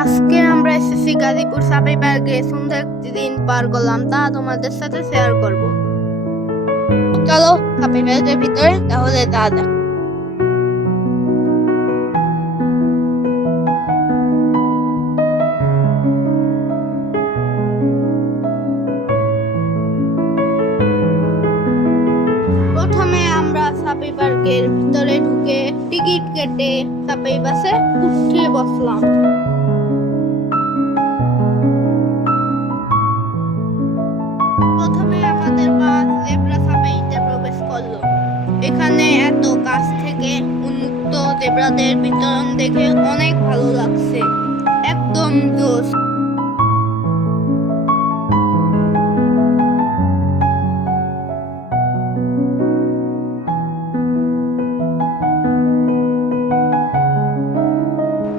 আজকে আমরা এসেছি গাজীপুর সাপেই পার্কে। সুন্দর একটি দিন পার করলাম, তা তোমাদের সাথে শেয়ার করব। চলো সাপেই পার্কের ভিতরে তাহলে যা যাক। প্রথমে আমরা সাপেই পার্কের ভিতরে ঢুকে টিকিট কেটে সাপেই বাসে উঠে বসলাম। প্রথমে আমাদের বাস জেব্রা সাফারিতে প্রবেশ করলো। এখানে এত কাছ থেকে উন্মুক্ত জেব্রাদের বিচরণ দেখে অনেক ভালো লাগছে, একদম জোশ।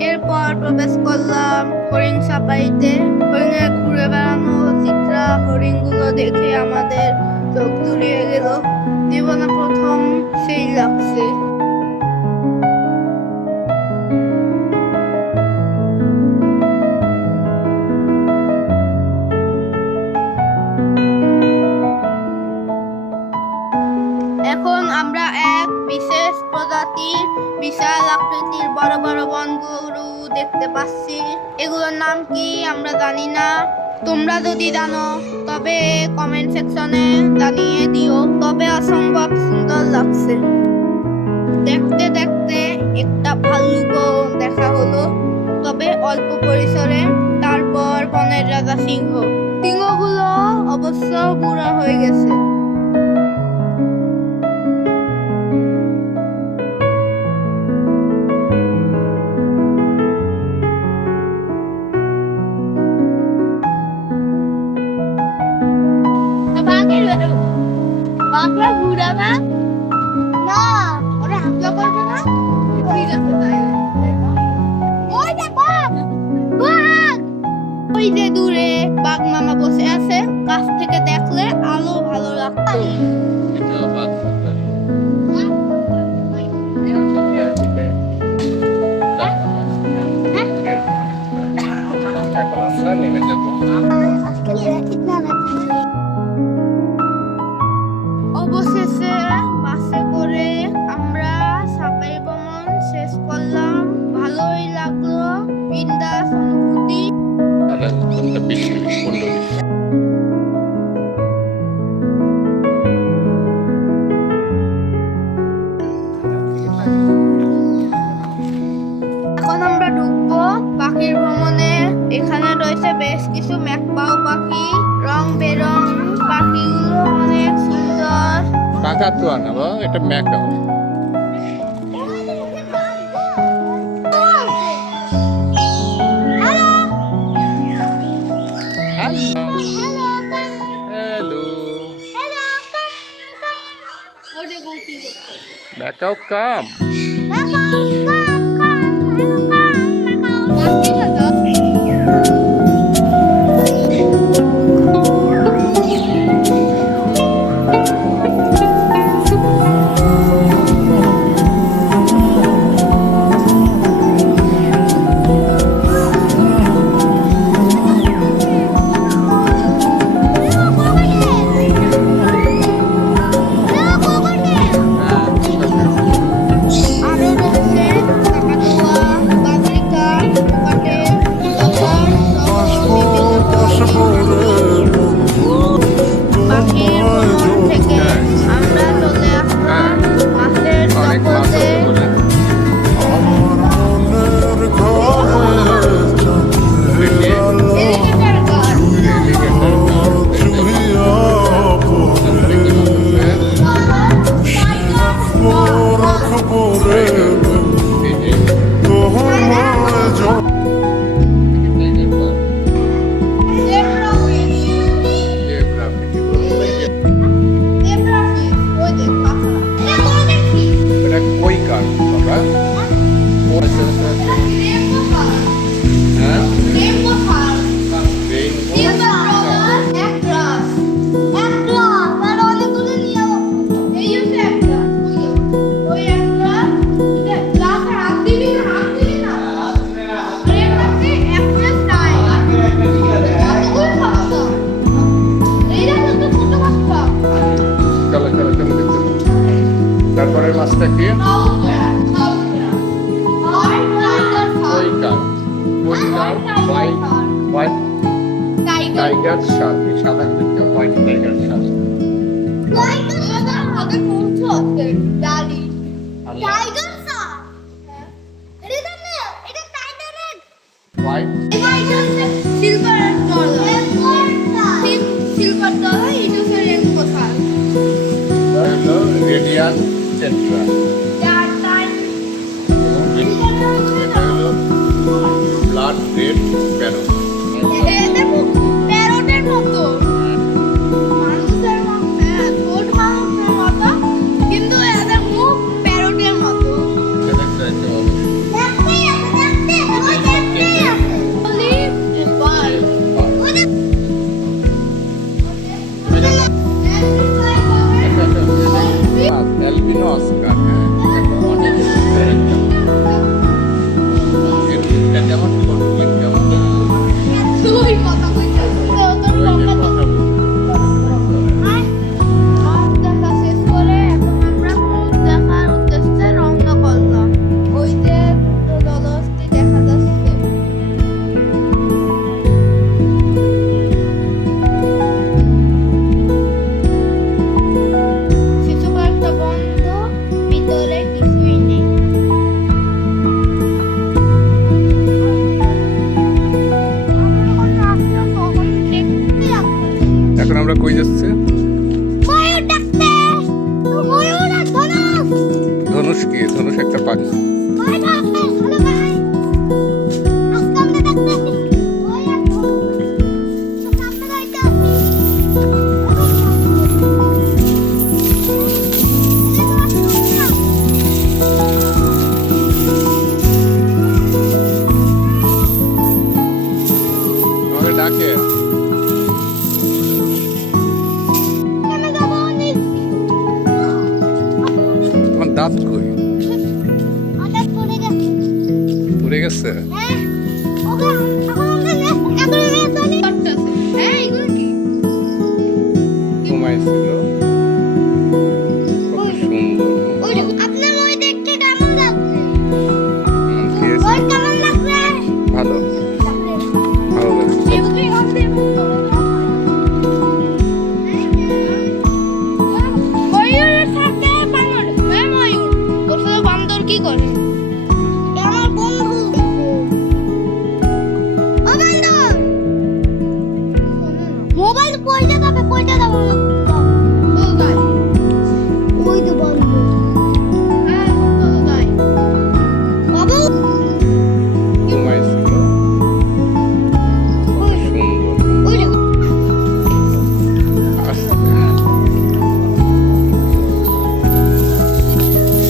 এরপর প্রবেশ করলাম হরিণ সাফারিতে। হরিণের ঘুরে বেড়ানো চিত্রা হরিণগুলো দেখে আমাদের চোখ জুড়িয়ে গেল। জীবনে প্রথম সেই লাগছে। এখন আমরা এক বিশেষ প্রজাতির বিশাল আকৃতির বড় বড় বনগরু দেখতে পাচ্ছি। এগুলোর নাম কি আমরা জানি না, তোমরা যদি জানো তবে কমেন্ট সেকশনে জানিয়ে দিও। তবে অসম্ভব সুন্দর লাগছে। দেখতে দেখতে একটা ভাল্লুকও দেখা হলো, তবে অল্প পরিসরে। তারপর বনের রাজা সিংহ। সিংহগুলো অবশ্য বুড়া হয়ে গেছে। বাঘরা ঘুরা না, না ওরা হামলা করবে না। ঠিক আছে তাইলে। ওই যে বাঘ, বাঘ ওই যে দূরে বাঘ মামা বসে আছে। কাছ থেকে দেখলে আলো ভালো লাগতো। অবশেষে বাসে করে আমরা সাপেই ভ্রমণ শেষ করলাম। ভালোই লাগলো, বিন্দাস অনুভূতি। এখন আমরা ঢুকবো পাখির ভ্রমণে। এখানে রয়েছে বেশ কিছু ম্যাকপাও পাখি। রং বেরং পাখিগুলো অনেক সুন্দর। কাকাতুয়া না বা এটা ম্যাকাও। ম্যাকাও কাম। কি কাউকার হোয়াইট হোয়াইট টাইগার শার্ক সাদা দেখতে হোয়াইট টাইগার শার্ক হোয়াইট হলো রেডিয়ান টেট্রা এটা হলো ব্লাড রেড প্যারট প্যারটের মতো মানুষের মতো কিন্তু এদের মুখ প্যারটের মতো অ্যালবিনো অস্কার যেমন যেমন তুই কথা কইছিস দেখা শেষ করে এখন আমরা মুখ দেখার উদ্দেশ্যে রওনা করলাম ওই যে দুটো দলস্তি দেখা যাচ্ছে কিছু কয়েকটা বন্ধ ভিতরে কিছুই নেই এখন আমরা কই যাচ্ছি ধনুষ কি ধনুষ একটা পাখি আমাকে ডাকে তোমার দাঁত কই পড়ে গেছে ঘুমাইছিল কত সুন্দর ঠিক আছে ভালো ভালো লাগছে বান্দর কি করে আমার বন্ধু মোবাইল কইতে যাবে ওই তো বন্ধু হ্যাঁ তো যাই বাবু ঘুমাইছিল কত সুন্দর ওই আস্তে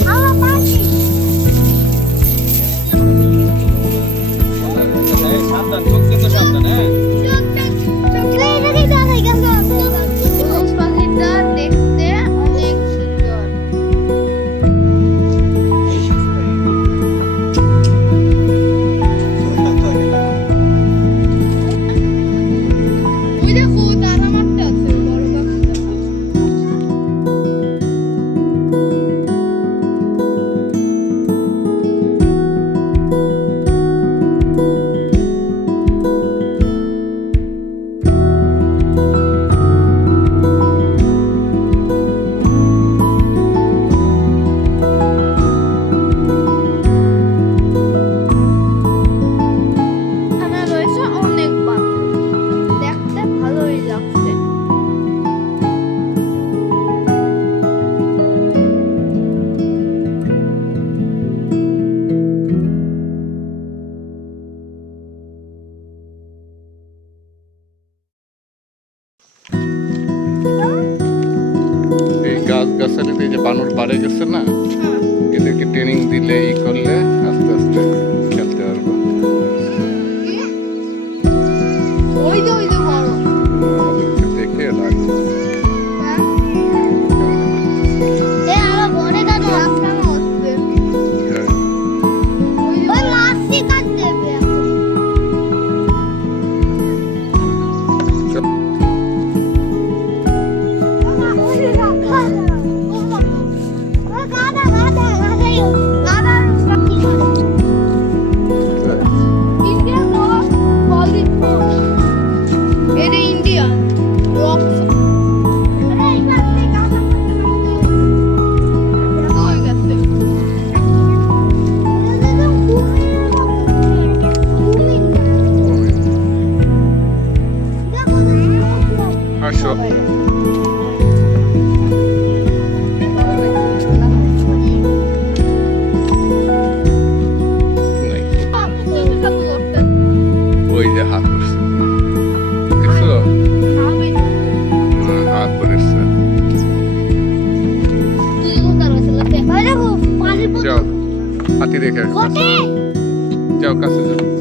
আমার পাখি সাবধান চোখ কিন্তু সাবধান হ্যাঁ পাখিটা দেখতে অনেক সুন্দর ওই দেখো তারা মারতে আছে বড় পাখিটা এখানে রয়েছে অনেক বান্দর দেখতে ভালোই লাগছে এই গাছ গাছালিতে যে বানর বাড়ে গেছে না এদেরকে ট্রেনিং দিলে ই করলে আস্তে আস্তে খেলতে পারবো ওই যে বড় আমাদেরকে দেখে লাগবে আমার ঘরে কেন রাস্তানো হচ্ছে ওই মাছই কাট দেবে এখন কাছে যাও, কাছে যাও।